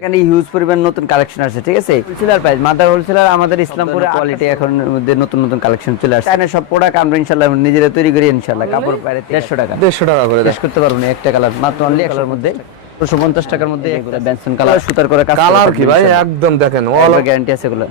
এখানে হিউজ পরিমাণ নতুন কালেকশন আছে, ঠিক আছে। হোলসেলার প্রাইস, মাদার হোলসেলার আমাদের ইসলামপুরে কোয়ালিটি এখন মধ্যে নতুন নতুন কালেকশন চলে আসছে। চায়না সব প্রোডাক্ট আমরা ইনশাআল্লাহ নিজেরা তৈরি করি ইনশাআল্লাহ। কাপড় বাইরে 150 টাকা, 150 টাকা করে শেষ করতে পারবো না। একটা কালার মাত্র অনলি কালার মধ্যে 250 টাকার মধ্যে একটা বেনসন কালার সুতার করে কালার কি ভাই একদম দেখেন অল গ্যারান্টি আছে এগুলো।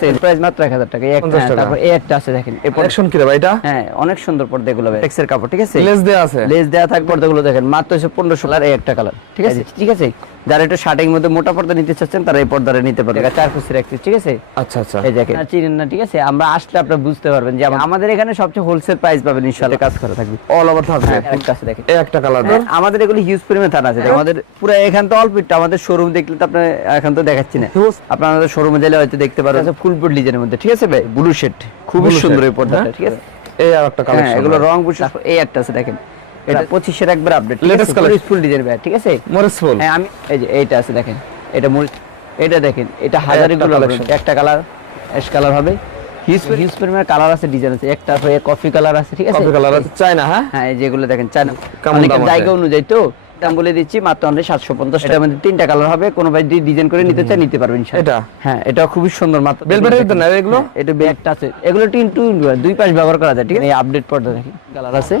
সেল প্রাইস মাত্র 1000 টাকা। এই একটা, তারপর এই একটা আছে দেখেন। এই কালেকশন কি রে ভাই এটা? হ্যাঁ অনেক সুন্দর পর্দা এগুলো ভাই, টেক্সের কাপড়, ঠিক আছে। লেস দেয়া আছে, লেস দেয়া থাকবে। পর্দাগুলো দেখেন মাত্র 1500 কালার। এই একটা কালার, ঠিক আছে, ঠিক আছে। যারা একটু শার্টিং মধ্যে মোটা পর্দা নিতে চাচ্ছেন তারা এই পর্দাটা নিতে পারবেন। 4 কুচির একটা, ঠিক আছে। আচ্ছা আচ্ছা, এই দেখেন চিনেন না, ঠিক আছে। আমরা আসলে আপনারা বুঝতে পারবেন যে আমাদের এখানে সবচেয়ে হোলসেল প্রাইস পাবেন ইনশাআল্লাহ। কাজ করা থাকবে অল ওভার থাকবে। একটা আছে দেখেন, এই একটা কালার। আমাদের এগুলো হিউজ পরিমাণে থানা আছে আমাদের পুরো। এখান তো অল্প একটু, আমাদের শোরুম দেখলে তো আপনারা এখন তো দেখাচ্ছি না। আপনারা আমাদের শোরুমে গেলে হয়তো দেখতে পারবেন। ফুল বোর্ড ডিজাইনের মধ্যে, ঠিক আছে ভাই, ব্লু শেড, খুবই সুন্দর এই পর্দাটা, ঠিক আছে। এই আর একটা কালেকশন, এগুলো রং বুঝ। এই একটা আছে দেখেন, এটা 25 এর একবার আপডেট, লেটেস্ট কালার, ফুল ডিজাইন ভাই, ঠিক আছে। মরিস ফুল। হ্যাঁ আমি এই যে এইটা আছে দেখেন, এটা এটা দেখেন, এটা হাজারি গুলো একটা কালার অ্যাশ কালার হবে। হিউজ পরিমাণে কালার আছে, ডিজাইন আছে। একটা আছে কফি কালার আছে, ঠিক আছে। কফি কালার আছে, চায়না। হ্যাঁ এই যেগুলো দেখেন চায়না, কেমন দাম আছে? জায়গা অনুযায়ী তো দাম বলে দিচ্ছি মাত্র অনলি 750 টাকা। এটার মধ্যে তিনটা কালার হবে, কোন ভাই ডিজাইন করে নিতে চায় নিতে পারবেন ইনশাআল্লাহ। এটা হ্যাঁ এটা খুবই সুন্দর, মাত্র বেলভেটের না এগুলো। এটা ব্যাগটা আছে, এগুলো দুই পাশ ব্যবহার করা যায়, ঠিক আছে। এই আপডেট পর্দা দেখেন, কালার আছে,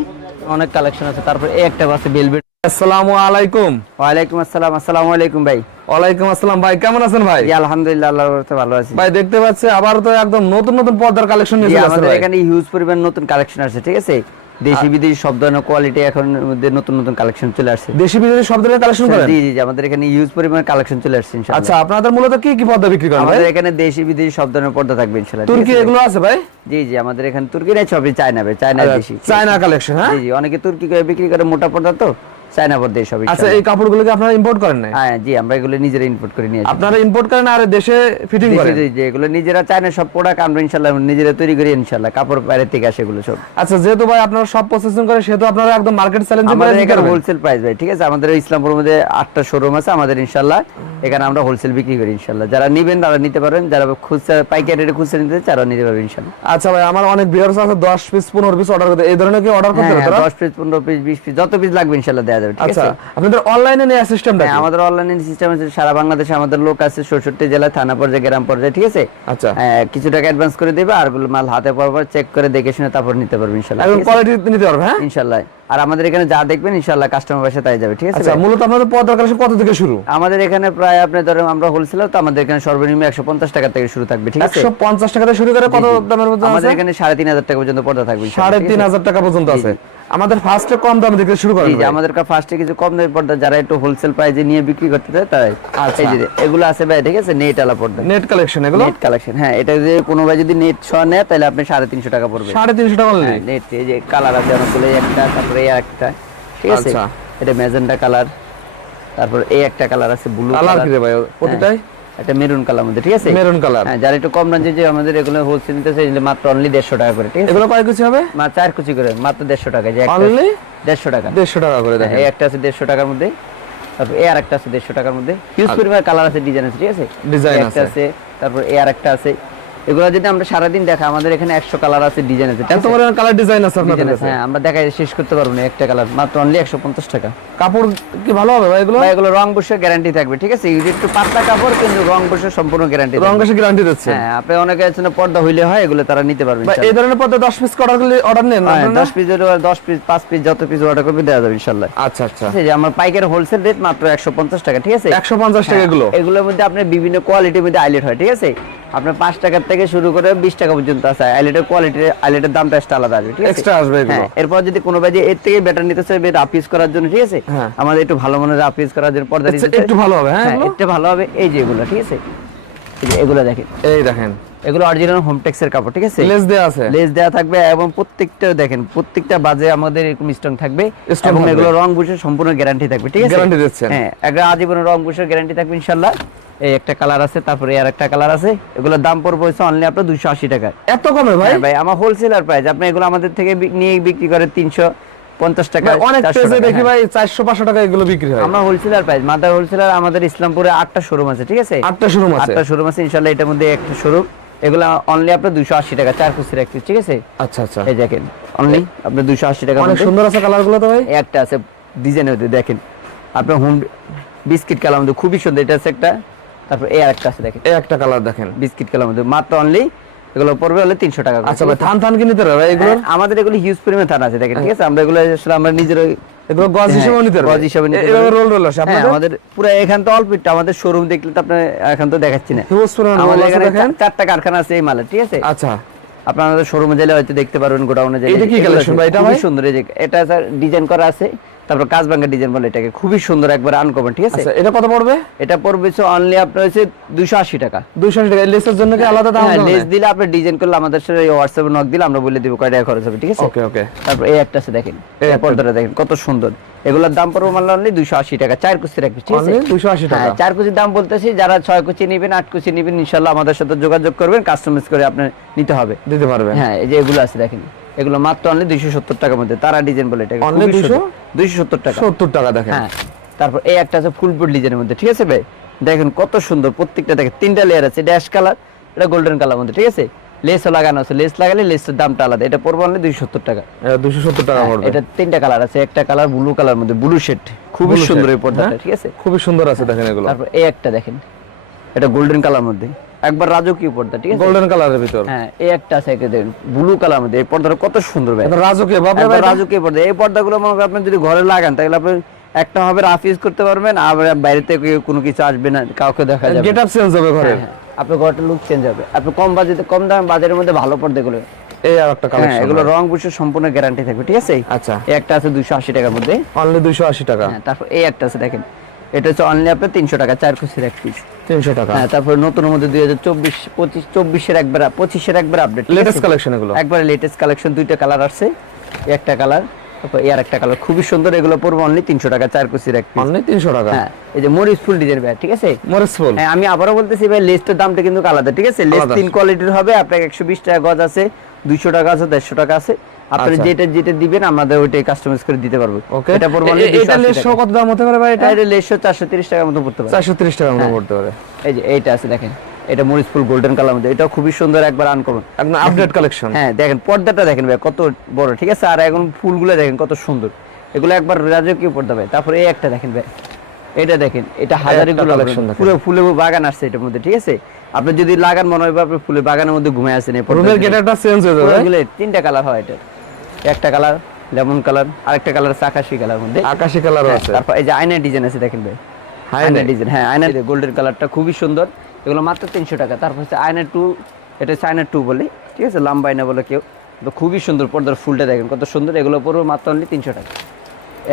অনেক কালেকশন আছে। তারপর এই একটা আছে বেলভেট। আসসালামু আলাইকুম। ওয়ালাইকুম আসসালাম। আসসালামু আলাইকুম ভাই। ওয়ালাইকুম আসসালাম ভাই, কেমন আছেন ভাই? জি আলহামদুলিল্লাহ, আল্লাহর রহমতে ভালো আছি ভাই। দেখতে পাচ্ছি আবার তো একদম নতুন নতুন পর্দার কালেকশন নিয়ে আসছে আমাদের ভাই। এখানে হিউজ পরিমাণ নতুন কালেকশন আছে, ঠিক আছে। দেশি বিদেশি সব ধরনের কোয়ালিটি এখন মধ্যে নতুন নতুন কালেকশন চলে আসছে। দেশি বিদেশি সব ধরনের কালেকশন করেন? জি জি, আমাদের এখানে হিউজ পরিমাণ কালেকশন চলে আসছে ইনশাআল্লাহ। আচ্ছা, আপনাদের মূলত কি কি পর্দা বিক্রি করেন ভাই? আমাদের এখানে দেশি বিদেশি সব ধরনের পর্দা থাকবে ইনশাআল্লাহ। তুর্কি এগুলো আছে ভাই? জি জি, আমাদের এখানে তুর্কি নাই, সবই চায়না ভাই, চায়না দেশি, চায়না কালেকশন। হ্যাঁ জি জি, অনেকে তুর্কি করে বিক্রি করে মোটা পর্দা, তো চায়না পর্দা সব। আচ্ছা, এই কাপড়গুলো কি আপনারা ইম্পোর্ট করেন না? হ্যাঁ জি, আমরা এগুলো নিজেরা ইম্পোর্ট করে নিয়ে আসি। আপনারা ইম্পোর্ট করেন আর দেশে ফিটিং করেন? জি জি, এগুলো নিজেরা চায়না সব প্রোডাক্ট আমরা ইনশাআল্লাহ নিজেরা তৈরি করি ইনশাআল্লাহ। কাপড় বাইরে থেকে আসে এগুলো সব। আচ্ছা, যেহেতু ভাই আপনারা সব প্রসেসিং করেন সেহেতু আপনারা একদম মার্কেট চ্যালেঞ্জিং আমাদের প্রাইস এখানে করবেন। হোলসেল প্রাইস ভাই, ঠিক আছে। আমাদের ইসলামপুরের মধ্যে 8টা শোরুম আছে আমাদের ইনশাআল্লাহ। এখানে আমরা হোলসেল বিক্রি করি ইনশাআল্লাহ। যারা নেবেন তারা নিতে পারেন, যারা খুচরা পাইকারি রেটে খুচরা নিতে চান তারা নিতে পারবেন ইনশাআল্লাহ। আচ্ছা ভাই, আমার অনেক ভিউয়ার্স আছে 10 পিস 15 পিস অর্ডার করতে, এই ধরনের কি অর্ডার করতে পারো? 10 পিস 15 পিস 20 পিস যত পিস লাগবে ইনশাআল্লাহ দেওয়া যাবে, ঠিক আছে। আচ্ছা, আপনাদের অনলাইনে নেওয়ার সিস্টেমটা কি? আমাদের অনলাইন সিস্টেম আছে, সারা বাংলাদেশে আমাদের লোক আছে, 66 জেলা, থানা পর্যায়ে, গ্রাম পর্যায়ে, ঠিক আছে। আচ্ছা, কিছু টাকা অ্যাডভান্স করে দেবে, আর মাল হাতে পাওয়ার পর চেক করে দেখে শুনে তারপর নিতে পারবেন ইনশাআল্লাহ। এবং কোয়ালিটি নিতে পারবে। হ্যাঁ ইনশাআল্লাহ। আর আমাদের এখানে যা দেখবেন ইনশাআল্লাহ কাস্টমার বাসা তাই যাবে, ঠিক আছে। আচ্ছা, মূলত আপনাদের পর্দার কালেকশন কত থেকে শুরু? আমাদের এখানে প্রায় আপনি ধরেন আমরা হোলসেলার, তো আমাদের এখানে সর্বনিম্ন 150 টাকা থেকে শুরু থাকবে, ঠিক আছে। 150 টাকা থেকে শুরু করে কত দামের মধ্যে আছে? আমাদের এখানে 3500 টাকা পর্যন্ত পর্দা থাকবে ইনশাআল্লাহ। 3500 টাকা পর্যন্ত আছে। আমাদের ফার্স্টে কম দামে থেকে শুরু করেন? জি জি, আমাদের ফার্স্টে কিছু কম দামের পর্দা যারা একটু হোলসেল প্রাইসে নিয়ে বিক্রি করতে চায় তাই। আচ্ছা, এই যে এগুলো আছে ভাই, ঠিক আছে, নেট আলা পর্দা, নেট কালেকশন এগুলো। নেট কালেকশন, হ্যাঁ। এটা যদি কোনো ভাই যদি নেট সহ নেয় তাহলে আপনি 350 টাকা পড়বে। 350 টাকা অনলি নেট। এই যে কালার আছে অনেকগুলো, একটা, তারপরে এই একটা, ঠিক আছে। আচ্ছা, এটা ম্যাজেন্টা কালার, তারপর এই একটা কালার আছে ব্লু কালার কালার। কি রে ভাই প্রতিটাই? এটা মেরুন কালার মধ্যে, ঠিক আছে। Maroon colour. হ্যাঁ, যারা একটু কম রেঞ্জে যে আমাদের এগুলো হোলসেল নিতে চাই মাত্র অনলি 150 টাকা করে, ঠিক আছে। এগুলো কয় কুচি হবে? 4 কুচি করে মাত্র 150 টাকা। যে একটা অনলি 150 টাকা, 150 টাকা করে দেখেন। এই একটা আছে 150 টাকার মধ্যে, তারপর এই আরেকটা আছে 150 টাকার মধ্যে। হিউজ পরিমাণ কালার আছে, ডিজাইন আছে, ঠিক আছে। ডিজাইন একটা আছে, তারপর এই আরেকটা আছে। এগুলো যদি আমরা সারা দিন দেখা, আমাদের এখানে 100 কালার আছে, ডিজাইন আছে, এত বড় কালার ডিজাইন আছে আপনাদের কাছে? হ্যাঁ, আমরা দেখাই শেষ করতে পারবো না। একটা কালার মাত্র অনলি 150 টাকা। কাপড় কি ভালো হবে ভাই এগুলো? ভাই এগুলো রং বসে গ্যারান্টি থাকবে, ঠিক আছে। এই একটু পাতলা কাপড় কিন্তু রং বসে সম্পূর্ণ গ্যারান্টি, রং বসে গ্যারান্টি দিচ্ছে। হ্যাঁ, আপনি অনেকে আছেন পর্দা হইলে হয়, এগুলো তারা নিতে পারবেন ভাই। এই ধরনের পর্দা 10 পিস অর্ডার নেন? 10 পিস 10 পিস 5 পিস যত পিস অর্ডার করবে দেওয়া যাবে ইনশাআল্লাহ। আচ্ছা আচ্ছা, ঠিক আছে। আমার পাইকারি হোলসেল রেট মাত্র 150 টাকা, ঠিক আছে। 150 টাকা এগুলো। এগুলোর মধ্যে আপনি বিভিন্ন কোয়ালিটির মধ্যে আইলেট হয়, ঠিক আছে। আপনার 5 টাকা থেকে শুরু করে 20 টাকা পর্যন্ত আছে। আইলেটের কোয়ালিটি, আইলেটের দামটা এক্সট্রা আলাদা আসবে, ঠিক আছে। এক্সট্রা আসবে এগুলো। হ্যাঁ, এরপর যদি কোনো ভাই যে এর থেকে বেটার নিতে চাইবে রাফ ইউজ করার জন্য, ঠিক আছে, আমাদের একটু ভালো মনে রাফ ইউজ করার জন্য পর্দা নিতে একটু ভালো হবে। হ্যাঁ, একটু ভালো হবে। এই যে এগুলো, ঠিক আছে, এই যে এগুলো দেখেন, এই দেখেন, এগুলো অরিজিনাল হোমটেক্সের কাপড়, ঠিক আছে। লেস দেয়া আছে, লেস দেয়া থাকবে, এবং প্রত্যেকটা দেখেন প্রত্যেকটা বাজে আমাদের এরকম স্টোন থাকবে, এবং থাকবে। এগুলো রং বুশের সম্পূর্ণ গ্যারান্টি থাকবে, ঠিক আছে। গ্যারান্টি দিচ্ছেন? হ্যাঁ, একটা আজীবন রং বুশের গ্যারান্টি থাকবে ইনশাআল্লাহ। এই একটা কালার আছে, তারপরে আর একটা কালার আছে। এগুলোর দাম পড়বে হচ্ছে অনলি আপনার 280 টাকা। এত কমে ভাই? হ্যাঁ ভাই, আমার হোলসেলার প্রাইস। আপনি এগুলো আমাদের থেকে নিয়ে বিক্রি করে 350 টাকা। অনেক পেজে দেখি ভাই 400-500 টাকা এগুলো বিক্রি হয়। আমরা হোলসেলার প্রাইস, মাদার হোলসেলার আমাদের ইসলামপুরে 8টা শোরুম আছে, ঠিক আছে। 8টা শোরুম আছে? 8টা শোরুম আছে ইনশাআল্লাহ। এটার মধ্যে একটা শোরুম, এগুলো অনলি আপনার 280 টাকা, 4 কুচির এক পিস, ঠিক আছে। আচ্ছা আচ্ছা, এই দেখেন অনলি আপনার 280 টাকা। অনেক সুন্দর আছে কালারগুলো তো ভাই। একটা আছে ডিজাইনের, দেখেন আপনার হোম বিস্কিট কালার মধ্যে খুবই সুন্দর, এটা আছে একটা। তারপর এই আরেকটা আছে দেখেন, এই একটা কালার দেখেন বিস্কিট কালার মধ্যে মাত্র অনলি এগুলো পড়বে হলে 300 টাকা করে। আচ্ছা ভাই, থান কি নিতে হবে এগুলো? আমাদের এগুলো হিউজ পরিমাণে থান আছে দেখেন, ঠিক আছে। আমরা এগুলো আসলে আমরা নিজের এগুলো গজ হিসেবে নিতে হবে, গজ হিসেবে নিতে এভাবে পারবেন। রোল রোল আছে হ্যাঁ, আপনাদের? আমাদের পুরো এখান তো অল্প একটু, আমাদের শোরুম দেখলে তো আপনি এখন তো দেখাচ্ছি না, হিউজ পরিমাণ রোল আমাদের আছে এখানে দেখেন। 4টা কারখানা আছে এই মালের, ঠিক আছে। আচ্ছা, আপনারা আমাদের শোরুমে গেলে হয়তো দেখতে পারবেন, গোডাউনে গেলে। এটা কি কালেকশন ভাই? এটা খুবই ভাই সুন্দর, এই যে এটা স্যার ডিজাইন করা আছে, তারপর কাজ ভাঙা ডিজাইন বলে এটাকে, খুবই সুন্দর একবার আনকমন, ঠিক আছে। আচ্ছা, এটা কত পড়বে? এটা পড়বে অনলি আপনার হচ্ছে 280 টাকা। 280 টাকা। লেসের জন্য কি আলাদা দাম? হ্যাঁ, হবে? লেস দিলে আপনি ডিজাইন করলে আমাদের সাথে হোয়াটসঅ্যাপে নক দিলে আমরা বলে দিব কয় টাকা খরচ হবে, ঠিক আছে। ওকে ওকে। তারপর এই একটা আছে দেখেন, এই পর্দাটা দেখেন কত সুন্দর, এগুলোর দাম পড়বে মাত্র অনলি 280 টাকা, 4 কুচি রাখবে, ঠিক আছে। অনলি 280 টাকা। হ্যাঁ, 4 কুচির দাম বলতেছি, যারা 6 কুচি নেবেন 8 কুচি নেবেন ইনশাআল্লাহ আমাদের সাথে যোগাযোগ করবেন, কাস্টমাইজ করে আপনি নিতে হবে, দিতে পারবেন। হ্যাঁ। এই যে এগুলো আছে দেখেন, এগুলো মাত্র অনলি 270 টাকার মধ্যে, তারা ডিজাইন বলে এটা, অনলি 270 টাকা। 70 টাকা দেখেন। হ্যাঁ, তারপর এই একটা আছে ফুল বোর্ড ডিজাইনের মধ্যে, ঠিক আছে ভাই। দেখেন কত সুন্দর, প্রত্যেকটা দেখেন 3টা লেয়ার আছে, ড্যাশ কালার, এটা গোল্ডেন কালার মধ্যে, ঠিক আছে। লেসও লাগানো আছে, লেস লাগালে লেসের দামটা আলাদা, এটা পড়বে অনলি 270 টাকা। 270 টাকা পড়বে। এটা 3টা কালার আছে, একটা কালার ব্লু কালার মধ্যে, ব্লু শেড, খুবই Blue সুন্দর shade, এই পর্দাটা, হ্যাঁ? ঠিক আছে। খুবই সুন্দর আছে দেখেন এগুলো। তারপর এই একটা দেখেন, এটা গোল্ডেন কালার মধ্যে, একবার রাজকীয় পর্দা, ঠিক আছে। গোল্ডেন কালারের ভিতর। হ্যাঁ, এই একটা আছে, একটা দেখেন ব্লু কালার মধ্যে, এই পর্দাটা কত সুন্দর ভাই, এটা রাজকীয় বাবা একবার ভাই। রাজকীয় পর্দা। এই পর্দাগুলো মনে করেন আপনি যদি ঘরে লাগান তাহলে আপনি একটা হবে রাফ ইউজ করতে পারবেন, আর বাইরে থেকে কোনো কিছু আসবে না, কাউকে দেখা যাবে না। গেটআপ চেঞ্জ হবে ঘরের। হ্যাঁ, আপনার ঘরটা লুক চেঞ্জ হবে। আপনি কম বাজেটে, কম দাম বাজারের মধ্যে ভালো পর্দাগুলো, এই আর একটা হ্যাঁ, কালেকশন। এগুলো রং বুঝে সম্পূর্ণ গ্যারান্টি থাকবে, ঠিক আছে। আচ্ছা, এই একটা আছে 280 টাকার মধ্যে, অনলি 280 টাকা। হ্যাঁ। তারপর এই একটা আছে দেখেন, এটা হচ্ছে অনলি আপনার 300 টাকা, 4 কুচির এক পিস, 300 টাকা। হ্যাঁ। তারপর নতুনের মধ্যে 2024 25 একবার 25 একবার আপডেট, লেটেস্ট কালেকশন এগুলো। একবারে লেটেস্ট কালেকশন, 2টা কালার আসছে, এই একটা কালার, তারপর এই আরেকটা কালার, খুবই সুন্দর। এগুলো পড়বে অনলি 300 টাকা, 4 কুচির এক পিস, অনলি 300 টাকা। হ্যাঁ। এই যে মরিচ ফুল ডিজাইন ভাই, ঠিক আছে। মরিচ ফুল। হ্যাঁ, আমি আবারও বলতেছি ভাই, লেসটার দামটা কিন্তু আলাদা, ঠিক আছে। লেস আলাদা। 3 কোয়ালিটির হবে, আপনার 120 টাকা গজ আছে, 200 টাকা আছে, 150 টাকা আছে। আপনি আচ্ছা। যেটা দিবেন আমাদের ওইটাই কাস্টমাইজ করে দিতে পারবো। ওকে। এটা পড়বে অনলি এটা লেস সহ কত দাম হতে পারে ভাই? এটা এটা লেস 430 টাকার মতো পড়তে পারে, 430 টাকার মতো হ্যাঁ। পড়তে পারে। এই যে এইটা আছে দেখেন, এটা মরিচ ফুল গোল্ডেন কালার মধ্যে, এটাও খুবই সুন্দর, একবার আনকমন, একদম আপডেট কালেকশন। হ্যাঁ। দেখেন পর্দাটা দেখেন ভাই কত বড়, ঠিক আছে। আর এখন ফুলগুলো দেখেন কত সুন্দর, এগুলো একবার রাজকীয় পর্দা ভাই। তারপরে এই একটা দেখেন ভাই, এটা দেখেন, এটা হাজারিগুলো collection দেখেন। পুরো ফুলে বাগান আসছে এটার মধ্যে, ঠিক আছে। আপনি যদি লাগান মনে হয় আপনি ফুলের বাগানের মধ্যে ঘুমিয়ে আছেন। এই রুমের গেটআপটা চেঞ্জ হয়ে যাবে। পুরোগুলো 3টা কালার হয় এটা, একটা কালার লেমন কালার, আরেকটা কালার আছে আকাশী কালার মধ্যে, আকাশী কালারও হ্যাঁ। আছে। তারপর এই যে আয়নার ডিজাইন আছে দেখেন ভাই, আয়নার ডিজাইন, হ্যাঁ আয়নার গোল্ডেন কালারটা খুবই সুন্দর, এগুলো মাত্র 300 টাকা। তারপর হচ্ছে আয়নার 2, এটা হচ্ছে আয়নার 2 বলে, ঠিক আছে, লম্বা আয়না বলে কেউ, তো খুবই সুন্দর পর্দার ফুলটা দেখেন কত সুন্দর, এগুলো পড়বে মাত্র অনলি 300 টাকা।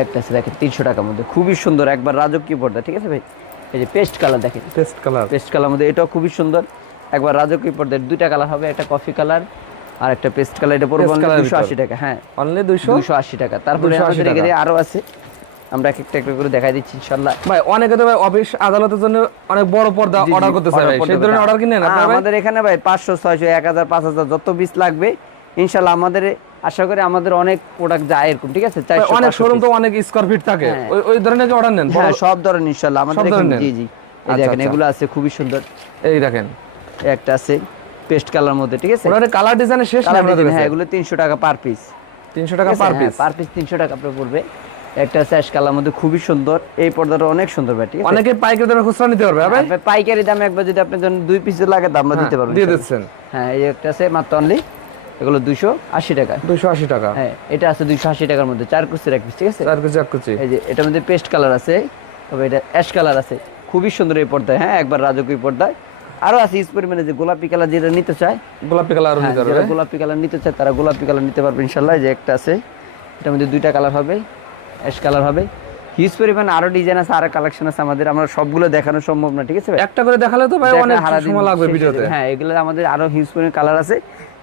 একটা আছে দেখেন 300 টাকার মধ্যে, খুবই সুন্দর, একবার রাজকীয় পর্দা, ঠিক আছে ভাই। এই যে পেস্ট কালার দেখেন, পেস্ট কালার। পেস্ট কালার মধ্যে এটাও খুবই সুন্দর, একবার রাজকীয় পর্দার 2টা কালার হবে, একটা কফি কালার আর একটা পেস্ট কালার, এটা পড়বে Paste অনলি colour 280 টাকা, হ্যাঁ, অনলি 280 টাকা। তারপরে 280 আমাদের টাকা। এখানে আরো আছে, আমরা এক একটা করে দেখাই দিচ্ছি ইনশাআল্লাহ। ভাই অনেকে তো ভাই অফিস আদালতের জন্য অনেক বড় পর্দা জি, জি, অর্ডার করতে চায়, order ভাই করতে সেই ধরনের পারে। অর্ডার কিনেন আপনারা ভাই? আমাদের এখানে ভাই 500 600 1000 5000 যত পিস লাগবে ইনশাআল্লাহ, আমাদের আশা করি আমাদের অনেক প্রোডাক্ট যায় এরকম, ঠিক আছে। ভাই, 400 অনেক 500 শোরুম তো piece। অনেক স্কয়ার ফিট থাকে, হ্যাঁ। ওই ধরনের কি অর্ডার নেন? হ্যাঁ, সব ধরনের ইনশাআল্লাহ আমাদের সব এখানে, ধরনের? জি জি। এই আচ্ছা, দেখেন আচ্ছা। এগুলো আছে খুবই সুন্দর, এই দেখেন এই একটা আছে পেস্ট কালার মধ্যে, ঠিক আছে। ওনার কালার ডিজাইনের শেষ Colour নেই আপনাদের design, হ্যাঁ, কাছে? এগুলো 300 টাকা পার পিস, 300 টাকা পার পিস। পার পিস 300 টাকা আপনার পড়বে। একটা আছে অ্যাশ কালার মধ্যে খুবই সুন্দর, এই পর্দাটা অনেক সুন্দর ভাই, ঠিক আছে। অনেকে পাইকারি দামে খুচরা নিতে পারবে ভাই? আপনি পাইকারি দামে একবার যদি আপনি ধরেন 2 পিসের লাগে তো আমরা দিতে পারবো দিয়ে ইনশাআল্লাহ। দিচ্ছেন। হ্যাঁ, এই একটা আছে মাত্র অনলি, এগুলো 280 টাকা। 280 টাকা। হ্যাঁ, এটা আছে 280 টাকার মধ্যে, 4 কুচির এক পিস, ঠিক আছে। 4 কেজি 1 কেজি। এই যে এটার মধ্যে পেস্ট কালার আছে, তবে এটা অ্যাশ কালার আছে, খুবই সুন্দর এই পর্দায়, হ্যাঁ, একবার রাজকীয় পর্দায়। আরো আছে ইউজ পরিমাণে, যে গোলাপি কালার যেটা নিতে চায়, গোলাপি কালার হ্যাঁ, নিতে যারা পারবে। গোলাপি কালার নিতে চায় তারা গোলাপি কালার নিতে পারবে ইনশাআল্লাহ। এই যে একটা আছে, এটার মধ্যে 2টা কালার হবে, অ্যাশ কালার হবে, হিউজ পরিমাণ আরো ডিজাইন আছে, আরো কালেকশন আছে আমাদের, আমরা সবগুলো দেখানো সম্ভব না, ঠিক আছে ভাই। একটা করে দেখালে তো ভাই দেখা অনেক সারাদিন সময় লাগবে শেষ হয়ে ভিডিওতে। যাবে। হ্যাঁ, এগুলো আমাদের আরো হিউজ পরিমাণ কালার আছে,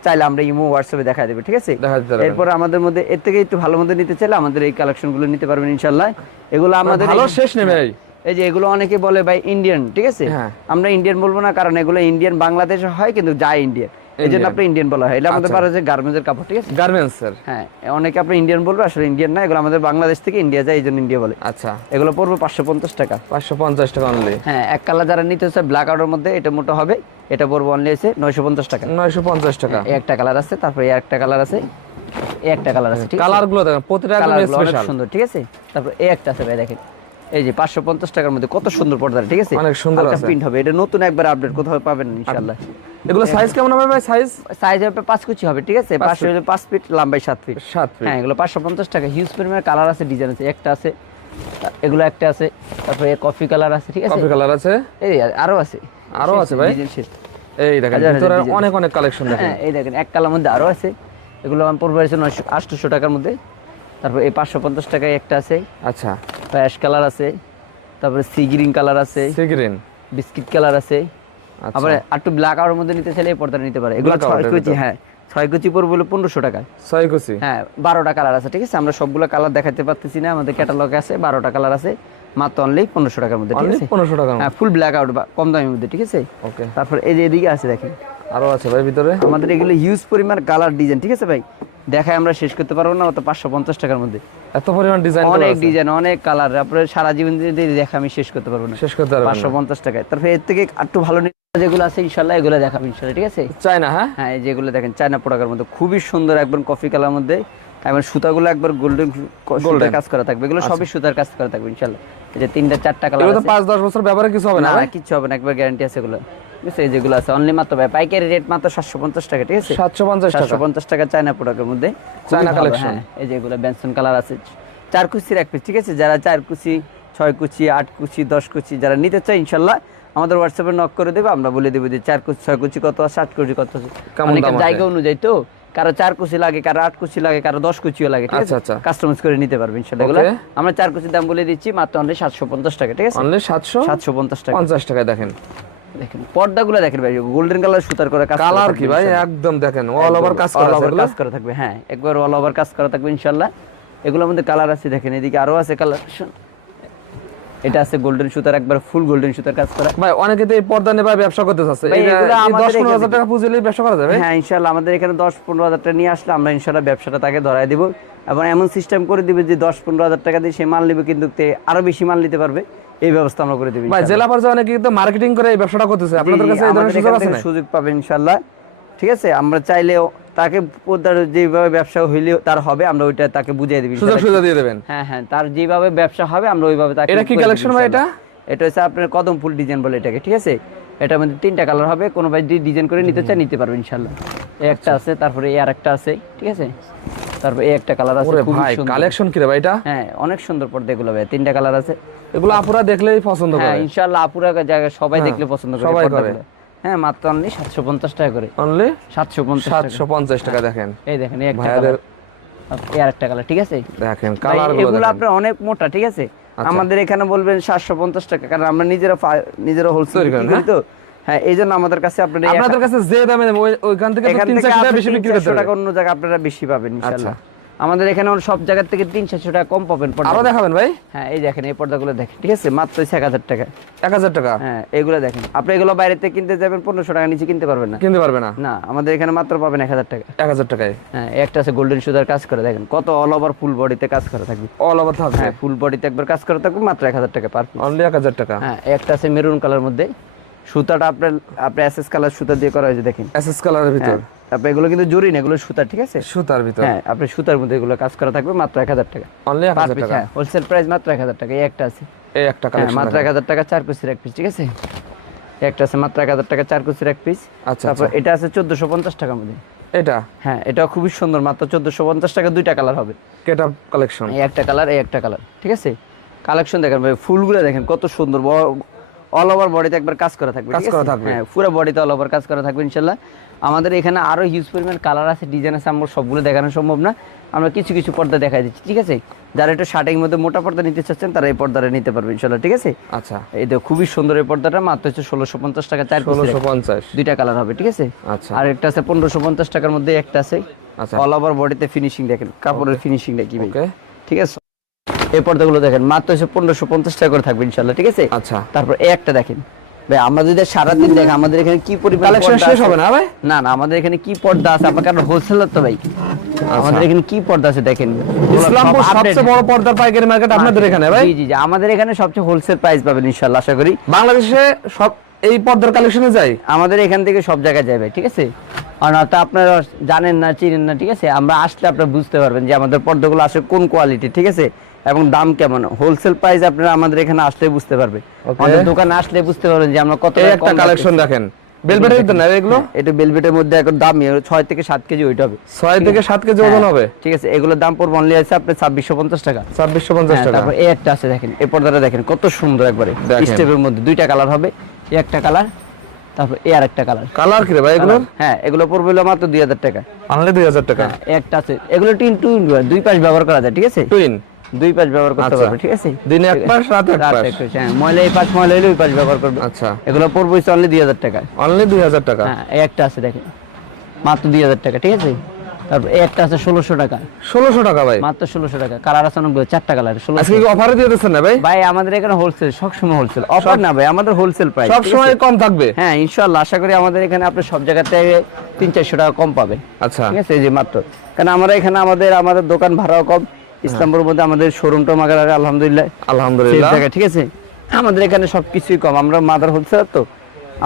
চাইলে আমরা ইমো হোয়াটসঅ্যাপে দেখা দেবে, ঠিক আছে। দেখা দিতে পারবেন। এরপর আমাদের মধ্যে এর থেকে একটু ভালো মধ্যে নিতে চাইলে আমাদের এই কালেকশনগুলো নিতে পারবেন ইনশাআল্লাহ। এগুলো আমাদের ভালো শেষ নেই ভাই। এই যে এগুলো অনেকে বলে ভাই ইন্ডিয়ান, ঠিক আছে। হ্যাঁ। আমরা ইন্ডিয়ান বলবো না, কারণ এগুলো ইন্ডিয়ান বাংলাদেশে হয় কিন্তু যায় ইন্ডিয়ান, এই জন্য আপনি ইন্ডিয়ান বলা হয়। এটা আমাদের পারে যে গার্মেন্টসের কাপড়, ঠিক আছে। Garments sir. হ্যাঁ, অনেকে আপনি ইন্ডিয়ান বলবে, আসলে ইন্ডিয়ান না, এগুলো আমাদের বাংলাদেশ থেকে ইন্ডিয়া যায়, এই জন্য ইন্ডিয়া বলে। আচ্ছা, এগুলো পড়বে 550 টাকা। 550 টাকা অনলি। হ্যাঁ, এক কালার যারা নিতে হচ্ছে ব্ল্যাক আউটের মধ্যে, এটা মোটা হবে, এটা পড়বে অনলি আছে 950 টাকা। 950 টাকা। এই একটা কালার আছে, তারপরে এই একটা কালার আছে, এই একটা কালার আছে, ঠিক আছে। কালার গুলো দেখেন প্রতিটা একদম কালারগুলো অনেক স্পেশাল সুন্দর, ঠিক আছে। তারপর এই একটা আছে ভাই দেখেন, এই যে 550 টাকার মধ্যে কত সুন্দর পর্দা, ঠিক আছে, অনেক সুন্দর আছে। প্রিন্ট হবে, এটা নতুন একবার আপডেট, কোথাও পাবেন না ইনশাআল্লাহ। এগুলো সাইজ কেমন হবে ভাই? সাইজ হবে 5 কুচি হবে, ঠিক আছে, 5 ফিট লম্বাই 7 ফিট। 7 ফিট। হ্যাঁ, এগুলো 550 টাকা। হিউজ পরিমাণের কালার আছে, ডিজাইন আছে, একটা আছে, এগুলো একটা আছে, তারপরে কফি কালার আছে, ঠিক আছে, কফি কালার আছে, এই আরো আছে, ভাই। ডিজাইন শেষ। এই দেখেন ভিতরে অনেক অনেক কালেকশন দেখেন। হ্যাঁ, এই দেখেন এক কালার মধ্যে আরো আছে, এগুলো আমার পড়বে 800 টাকার মধ্যে। তারপর এই 550 টাকায় একটা আছে, আচ্ছা, অ্যাশ কালার আছে, তারপরে সি গ্রিন কালার আছে, সি গ্রিন, বিস্কিট কালার আছে, আচ্ছা, আবার একটু ব্ল্যাক আউটের মধ্যে নিতে চাইলে এই পর্দাটা নিতে পারে। এগুলো 6 কুচি, হ্যাঁ 6 কুচি পড়বে হলো 1500 টাকা। 6 কুচি, হ্যাঁ 12টা কালার আছে, ঠিক আছে, আমরা সবগুলো কালার দেখাতে পারতেছি না, আমাদের ক্যাটালগে আছে 12টা কালার আছে, মাত্র অনলি 1500 টাকার মধ্যে, ঠিক আছে, 1500 টাকা। হ্যাঁ, ফুল ব্ল্যাক আউট বা কম দামের মধ্যে, ঠিক আছে। ওকে, তারপর এই যে এদিকে আছে দেখেন, আরো আছে ভাই ভিতরে। আমাদের এগুলো হিউজ পরিমাণ কালার ডিজাইন, ঠিক আছে ভাই, দেখায় আমরা শেষ করতে পারবো না, অত 550 টাকার মধ্যে এত পরিমাণ ডিজাইন, অনেক ডিজাইন, অনেক কালার, আপনার সারা জীবন যদি দেখা আমি শেষ করতে পারবো না, শেষ করতে পারবো না। 550 টাকায়। তারপর এর থেকে একটু ভালো যেগুলো আছে ইনশাআল্লাহ এগুলো দেখাবো ইনশাআল্লাহ, ঠিক আছে। চায়না, হ্যাঁ হ্যাঁ, এই যেগুলো দেখেন চায়না প্রোডাক্টের মধ্যে খুবই সুন্দর, একবার কফি কালার মধ্যে, এবং সুতাগুলো একবার গোল্ডেন সুতার কাজ করা থাকবে, এগুলো সবই সুতার কাজ করা থাকবে ইনশাআল্লাহ। এই যে 3টা 4টা কালার এগুলো তো আছে, 5-10 বছর ব্যবহারে কিছু হবে না ভাই? কিছু হবে না, একবার গ্যারান্টি আছে এগুলো, ঠিক আছে। এই যেগুলো আছে অনলি মাত্র ভাই পাইকারি রেট মাত্র 750 টাকা, ঠিক আছে, 750 টাকা, 750 টাকা চায়না প্রোডাক্টের মধ্যে, চায়না কালেকশন। এই যে এগুলো বেনসন কালার আছে, 4 কুচির এক পিস, ঠিক আছে, যারা 4 কুচি 6 কুচি 8 কুচি 10 কুচি যারা নিতে চায় ইনশাআল্লাহ আমাদের হোয়াটসঅ্যাপে নক করে দেবে, আমরা বলে দেবো যে 4 কুচি 6 কুচি কত আছে, 8 কুচি কত আছে, অনেকের জায়গা অনুযায়ী, তো কারো 4 কুচি লাগে, কারো 8 কুচি লাগে, কারো 10 কুচিও লাগে, ঠিক আছে, কাস্টমাইজ করে নিতে পারবে ইনশাআল্লাহ। এগুলো আমরা 4 কুচির দাম বলে দিচ্ছি মাত্র অনলি 750 টাকা, ঠিক আছে, অনলি 750 টাকা, 50 টাকায়। দেখেন দেখেন পর্দাগুলো দেখেন ভাই, গোল্ডেন কালার সুতার করা কাজ, কালার কি ভাই একদম দেখেন অল ওভার কাজ করা আছে, কাজ করা থাকবে, হ্যাঁ একবার অল ওভার কাজ করা থাকবে ইনশাআল্লাহ। এগুলোর মধ্যে কালার আছে দেখেন, এদিকে আরো আছে কালার, এটা আছে গোল্ডেন সুতার, একবার ফুল গোল্ডেন সুতার কাজ করা। ভাই অনেকে তো এই পর্দা নিয়ে ব্যবসা করতে চাচ্ছে, এটা 10-15 টাকা পুঁজি নিয়ে ব্যবসা করা যাবে। হ্যাঁ ইনশাআল্লাহ, আমাদের এখানে 10-15 টাকা নিয়ে আসলে আমরা ইনশাআল্লাহ ব্যবসাটা তাকে ধরাই দিব, এবং এমন সিস্টেম করে দিব যে 10-15 টাকা দিয়ে সে মাল নেবে, কিন্তু আরো বেশি মাল নিতে পারবে, এই ব্যবস্থা আমরা করে দেব। ভাই জেলা পর্যায়ে অনেকে কিন্তু মার্কেটিং করে এই ব্যবসাটা করতেছে, আপনাদের কাছে এই ধরনের সুযোগ আছে না? সুযোগ পাবে ইনশাআল্লাহ, ঠিক আছে, আমরা চাইলেও তাকে পর্দার যেভাবে ব্যবসা হইলে তার হবে, আমরা ওইটা তাকে বুঝিয়ে দেব, সুযোগ দিয়ে দেবেন। হ্যাঁ হ্যাঁ, তার যেভাবে ব্যবসা হবে আমরা ওইভাবে তাকে। এটা কি কালেকশন ভাই? এটা হচ্ছে আপনার কদম ফুল ডিজাইন বলে এটাকে, ঠিক আছে, এটার মধ্যে 3টা কালার হবে, কোনো ভাই ডিজাইন করে নিতে চায় নিতে পারবে ইনশাআল্লাহ। এই একটা আছে, তারপরে এই আরেকটা আছে, ঠিক আছে, তারপর এই একটা কালার আছে, খুব সুন্দর কালেকশন কি রে ভাই এটা? হ্যাঁ অনেক সুন্দর পর্দা এগুলো ভাই, 3টা কালার আছে, এগুলো আপুরা দেখলেই পছন্দ করে। হ্যাঁ ইনশাআল্লাহ, আপুরা জায়গা সবাই দেখলে পছন্দ করে পর্দাগুলো। হ্যাঁ মাত্র অনলি 750 টাকা করে, অনলি 750 টাকা। দেখেন এই দেখেন এই একটা কালার, এই আরেকটা কালার, ঠিক আছে, দেখেন কালারগুলো, এগুলো আপনার অনেক মোটা, ঠিক আছে, আমাদের এখানে বলবেন 750 টাকা, কারণ আমরা নিজেরা হোলসেল করি তো, হ্যাঁ এই জন্য আমাদের কাছে আপনাদের কাছে যে দামে ওইখান থেকে 300 টাকা বেশি বিক্রি করতে হবে, অন্য জায়গায় আপনারা বেশি পাবেন ইনশাআল্লাহ। আমাদের এখানে সব জায়গা থেকে 300 টাকা কম পাবেন। আরো দেখাবেন ভাই? হ্যাঁ এই দেখেন এই পর্দাগুলো দেখেন, ঠিক আছে, মাত্র 1000 টাকা। 1000 টাকা? হ্যাঁ এগুলো দেখেন, আপনি এগুলো বাইরে থেকে কিনতে যাবেন 1500 টাকা নিচে কিনতে পারবেন না, কিনতে পারবে না, না আমাদের এখানে মাত্র পাবেন 1000 টাকা। 1000 টাকায়। হ্যাঁ একটা আছে গোল্ডেন সুতার কাজ করে, দেখেন কত অল ওভার ফুল বডিতে কাজ করা থাকবে, অল ওভার থাকবে, হ্যাঁ ফুল বডিতে একবার কাজ করা থাকবে, মাত্র 1000 টাকা পার পিস, অনলি 1000 টাকা। হ্যাঁ একটা আছে মেরুন কালার মধ্যে, সুতাটা আপনার এসএস কালার সুতা দিয়ে করা হয়েছে, দেখেন এসএস কালারের ভিতর, আপনি এগুলো কিন্তু জরি না, এগুলো সুতা, ঠিক আছে, সুতার ভিতর, হ্যাঁ আপনি সুতার মধ্যে এগুলো কাজ করা থাকবে, মাত্র 1000 টাকা, অনলি 1000 টাকা, হ্যাঁ হোলসেল প্রাইস মাত্র 1000 টাকা। এই একটা আছে, এই একটা কালেকশন মাত্র 1000 টাকা 4 কুচির এক পিস, ঠিক আছে, একটা আছে মাত্র 1000 টাকা 4 কুচির এক পিস। আচ্ছা, তারপর এটা আছে 1450 টাকার মধ্যে, এটা, হ্যাঁ এটা খুবই সুন্দর, মাত্র 1450 টাকা, 2টা কালার হবে, কেটআপ কালেকশন, এই একটা কালার এই একটা কালার, ঠিক আছে। কালেকশন দেখেন ভাই, ফুলগুলো দেখেন কত সুন্দর, অল ওভার বডিতে একবার কাজ করা থাকবে, ঠিক আছে, হ্যাঁ পুরো বডিতে অল ওভার কাজ করা থাকবে ইনশাআল্লাহ। আমাদের এখানে আরো হিউজ পরিমাণ কালার আছে, ডিজাইন আছে, আমরা সবগুলো দেখানো সম্ভব না, আমরা কিছু কিছু পর্দা দেখাই দিচ্ছি, ঠিক আছে। যারা একটু শার্টিং মধ্যে মোটা পর্দা নিতে চাচ্ছেন তারা এই পর্দাটা নিতে পারবে ইনশাআল্লাহ, ঠিক আছে। আচ্ছা এই দেখো খুবই সুন্দর এই পর্দাটা, মাত্র হচ্ছে 1650 টাকা, 4 পিস, 1650, 2টা কালার হবে, ঠিক আছে। আচ্ছা আর একটা আছে 1550 টাকার মধ্যে, একটা আছে আচ্ছা, অল ওভার বডিতে ফিনিশিং দেখেন, কাপড়ের ফিনিশিংটা কি ভাই, ওকে ঠিক আছে। এই পর্দাগুলো দেখেন মাত্র হচ্ছে 1550 টাকা করে থাকবে ইনশাআল্লাহ, ঠিক আছে। আচ্ছা তারপর এই একটা দেখেন ভাই, আমরা যদি সারাদিন দেখেন আমাদের এখানে কি পরিমাণ কালেকশন শেষ হবে না ভাই, না না আমাদের এখানে কি পর্দা আছে, আপনার কারণ হোলসেলার তো ভাই, আমাদের এখানে কি পর্দা আছে দেখেন, ইসলামপুর সবচেয়ে বড় পর্দার পাইকারি মার্কেট আপনাদের এখানে ভাই। জি জি জি, আমাদের এখানে সবচেয়ে হোলসেল প্রাইস পাবেন ইনশাআল্লাহ, আশা করি। বাংলাদেশে সব এই পর্দার কালেকশনে যায়, আমাদের এখান থেকে সব জায়গায় যায় ভাই, ঠিক আছে। আর না তো আপনারা জানেন না চিনেন না, ঠিক আছে, আমরা আসলে আপনারা বুঝতে পারবেন যে আমাদের পর্দাগুলো আসলে কোন কোয়ালিটি, ঠিক আছে, এবং দাম কেমন হোলসেল প্রাইস আপনারা আমাদের এখানে আসলে বুঝতে পারবেন, আমাদের দোকানে আসলে বুঝতে পারবেন যে আমরা কত এই একটা কালেকশন দেখেন বেলভেটের তো না এগুলো, এটা বেলভেটের মধ্যে এখন দাম 6 থেকে 7 কেজি ওইটা হবে, 6 থেকে 7 কেজি ওজন হবে। ঠিক আছে, এগুলোর দাম পড়বে অনলি আছে আপনার 2650 টাকা। 2650 টাকা। তারপর এই একটা আছে দেখেন, এই পর্দাটা দেখেন কত সুন্দর একবারে স্টেপের মধ্যে দুইটা কালার হবে, এই একটা কালার তারপর এই আরেকটা কালার। কালার কি রে ভাই এগুলো? হ্যাঁ এগুলো পড়বে হলো মাত্র 2000 টাকা। অনলি 2000 টাকা। এই একটা আছে, এগুলো টিন টুইন দুই পাশ ব্যবহার করা যায়, ঠিক আছে, টুইন দুই পাশ ব্যবহার করতে পারবে, ঠিক আছে, দিনে এক পাশ রাতে এক পাশ। হ্যাঁ ময়লা এই পাশ ময়লা হলে ওই পাশ ব্যবহার করবে। আচ্ছা এগুলো পড়বে অনলি 2000 টাকা। অনলি 2000 টাকা। হ্যাঁ এই একটা আছে দেখেন মাত্র 2000 টাকা, ঠিক আছে। তারপর এই একটা আছে 1600 টাকা। 1600 টাকা ভাই, মাত্র 1600 টাকা। কালার আছে অনেকগুলো, 4টা কালার। আজকে কি অফারে দিয়ে দিচ্ছেন না ভাই? ভাই আমাদের এখানে হোলসেল, সব সময় হোলসেল, অফার না ভাই, আমাদের হোলসেল প্রাইস সব সময় কম থাকবে। হ্যাঁ ইনশাআল্লাহ, আশা করি আমাদের এখানে আপনি সব জায়গা থেকে 300-400 টাকা কম পাবেন। আচ্ছা ঠিক আছে, এই যে মাত্র, কারণ আমরা এখানে আমাদের দোকান ভাড়াও কম, ইসলামপুরের মধ্যে আমাদের শোরুমটা মাগার আলহামদুলিল্লাহ আলহামদুলিল্লাহ জায়গা, ঠিক আছে। আমাদের এখানে সবকিছুই কম, আমরা মাদার হোলসেলার তো,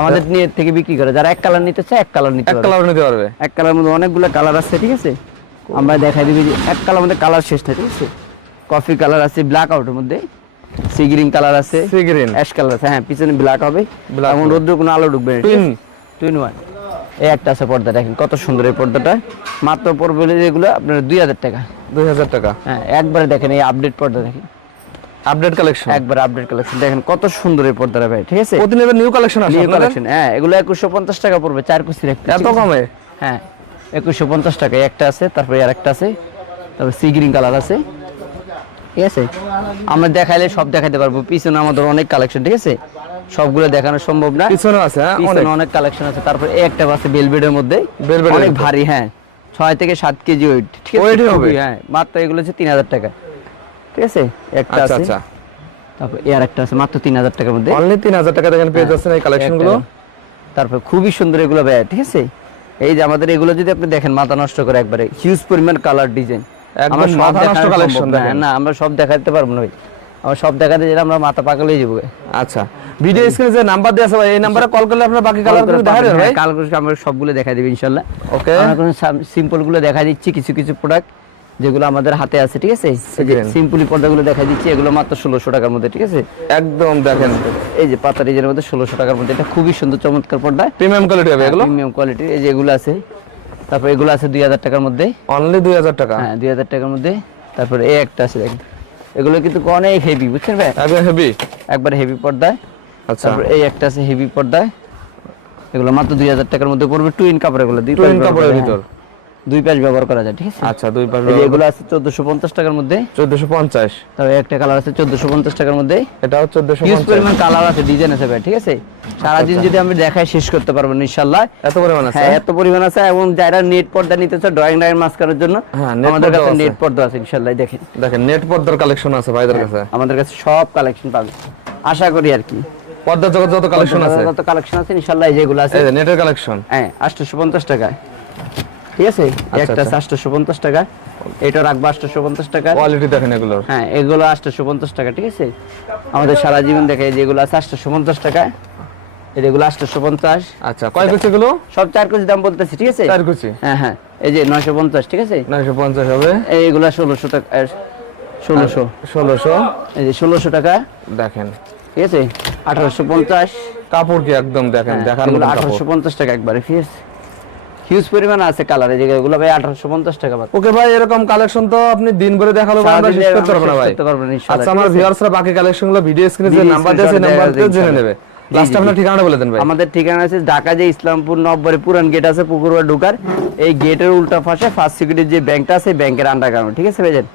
আমাদের নিয়ে থেকে বিক্রি করে, যারা এক কালার নিতে চায় এক কালার নিতে এক পারবে। কালার নিতে পারবে। এক কালার মধ্যে অনেকগুলো কালার আছে, ঠিক আছে, আমরা দেখাই দিবি যে এক কালার মধ্যে কালার শেষ না, ঠিক আছে। কফি কালার আছে, ব্ল্যাক আউটের মধ্যে সি গ্রিন কালার আছে, সি গ্রিন অ্যাশ কালার আছে, হ্যাঁ পিছনে ব্ল্যাক হবে, Black এবং হবে। রোদ্র কোনো আলো ঢুকবে না, টুইন টুইন ওয়ান। এই একটা আছে পর্দা দেখেন কত সুন্দর, এই পর্দাটা মাত্র পড়বে হলো যেগুলো আপনার 2000 টাকা। 2000 টাকা। হ্যাঁ একবারে দেখেন এই আপডেট পর্দা দেখেন, আপডেট কালেকশন, একবার আপডেট কালেকশন দেখেন কত সুন্দর এই পর্দাটা ভাই, ঠিক আছে। প্রতিদিনের নিউ কালেকশন আসে নিউ আপনাদের? কালেকশন, হ্যাঁ এগুলো 2150 টাকা পড়বে, 4 কুচি রাখতে। এত কমে? হ্যাঁ 2150 টাকা। একটা আছে, তারপরে আর একটা আছে, তারপর সি গ্রিন কালার আছে, ঠিক আছে। আমরা দেখাইলে সব দেখাইতে পারবো, পিছনে আমাদের অনেক কালেকশন, ঠিক আছে, সবগুলো দেখানো সম্ভব না, পিছনে আছে হ্যাঁ পিছনে অনেক কালেকশন আছে। তারপর এই একটা আছে বেলভেটের মধ্যে, Velvet-এর অনেক মধ্যে। ভারী, হ্যাঁ 6 থেকে 7 কেজি ওয়েট, ঠিক আছে, Weight হবে? খুবই, হ্যাঁ মাত্র এগুলো হচ্ছে 3000 টাকা, ঠিক আছে। একটা আচ্ছা আছে, আচ্ছা, তারপর এই আর একটা আছে মাত্র 3000 টাকার মধ্যে, অনলি 3000 টাকা দেখেন পেয়ে যাচ্ছেন এই কালেকশন গুলো। তারপর খুবই সুন্দর এগুলো ভাই, ঠিক আছে। এই যে আমাদের এগুলো যদি আপনি দেখেন মাথা নষ্ট করে একবারে, হিউজ পরিমাণ কালার ডিজাইন, একদম আমরা সব মাথা নষ্ট দেখানো কালেকশন সম্ভব না। দেখেন। না আমরা সব দেখাতে পারবো না ভাই, আমরা সব দেখাতে গেলে আমরা মাথা পাগল হয়ে যাবো। আচ্ছা ভিডিও স্ক্রিনে যে নাম্বার দেওয়া আছে ভাই, এই নম্বরে কল করলে আপনারা বাকি কালার গুলো দেখাই দেবেন ভাই? কালার আমরা সবগুলো দেখাই দেব ইনশাআল্লাহ। ওকে, আমরা কোন সিম্পল গুলো দেখাই দিচ্ছি, কিছু কিছু প্রোডাক্ট যেগুলো আমাদের হাতে আছে, ঠিক আছে। সিম্পলি পর্দাগুলো দেখাই দিচ্ছি, এগুলো মাত্র 1600 টাকার মধ্যে, ঠিক আছে। একদম দেখেন এই যে পাতা ডিজাইনের মধ্যে 1600 টাকার মধ্যে, এটা খুবই সুন্দর চমৎকার পর্দা, প্রিমিয়াম কোয়ালিটি হবে এগুলো, প্রিমিয়াম কোয়ালিটির। এই যে এগুলো আছে, তারপর এগুলো আছে 2000 টাকার মধ্যে, অনলি 2000 টাকা। হ্যাঁ 2000 টাকার মধ্যে। তারপর এই একটা আছে দেখেন, এগুলো কিন্তু অনেক হেভি, বুঝছেন ভাই, একদম হেভি, একবার হেভি পর্দায়। আচ্ছা তারপর এই একটা আছে হেভি পর্দায়, এগুলো মাত্র 2000 টাকার মধ্যে পড়বে, টুইন কাপড়, এগুলো টুইন কাপড়ের ভিতর, দুই পাশ ব্যবহার করা যায়, ঠিক আছে। আচ্ছা দুই পাশে এই যে এগুলো আছে 1450 টাকার মধ্যে, 1450। তারপর একটা কালার আছে 1450 টাকার মধ্যে, এটাও হিউজ 1450। পরিমাণ কালার আছে, ডিজাইন আছে ভাই, ঠিক আছে। সারাদিন যদি আমি দেখাই শেষ করতে পারবো না ইনশাআল্লাহ, এত পরিমাণ আছে? হ্যাঁ এত পরিমাণ আছে। এবং যারা নেট পর্দা নিতে চায় ড্রয়িং লাইন মাস্ক করার জন্য, হ্যাঁ, net আমাদের পর্দাও কাছে আছে। নেট পর্দা আছে ইনশাআল্লাহ, দেখেন দেখেন নেট পর্দার কালেকশন আছে ভাইদের কাছে, আমাদের কাছে সব কালেকশন পাবেন আশা করি আর কি। পর্দার জগৎ যত কালেকশন আছে, যত কালেকশন আছে ইনশাআল্লাহ, এই যেগুলো আছে এই যে নেটের কালেকশন, হ্যাঁ 850 টাকা, ঠিক আছে। একটা আছে 850 টাকা, এটা রাখবো 850 টাকা। কোয়ালিটি দেখেন এগুলোর, হ্যাঁ এগুলো 850 টাকা, ঠিক আছে। আমাদের সারা জীবন দেখে যেগুলো আছে 850 টাকা, এগুলো 850। আচ্ছা কয় পিস এগুলো? সব 4 কেজি দাম বলতেছি, ঠিক আছে। 4 কুচি, হ্যাঁ হ্যাঁ, এই যে 950, ঠিক আছে। 950 হবে। এইগুলো 1600 টাকা, 1600, 1600, এই যে 1600 টাকা, দেখেন ঠিক আছে। 1850, কাপড় কি একদম দেখেন দেখার মতো কাপড়। 1850 টাকা একবারে, ঠিক আছে। হিউজ পরিমাণ আছে কালারে, যেগুলো ভাই 1850 টাকা বাদ। ওকে ভাই, এরকম কালেকশন তো আপনি দিন ভরে দেখালো ভাই, আমরা শেষ করতে পারবো না ভাই। আচ্ছা আমার ভিউয়ার্সরা বাকি কালেকশন গুলো ভিডিও স্ক্রিনে যে নাম্বার দিয়েছে নাম্বারতে জেনে নেবে। লাস্ট আপনার ঠিকানাটা বলে দেন ভাই। আমাদের ঠিকানা আছে ঢাকা যে ইসলামপুর নব্বরে পুরান গেট আছে, পুকুরবাড়ি ঢোকার এই গেটের উল্টা পাশে ফার্স্ট সিকিউরিটি যে ব্যাংকটা আছে, ব্যাংকের আন্ডারগ্রাউন্ড, ঠিক আছে ভাইজান।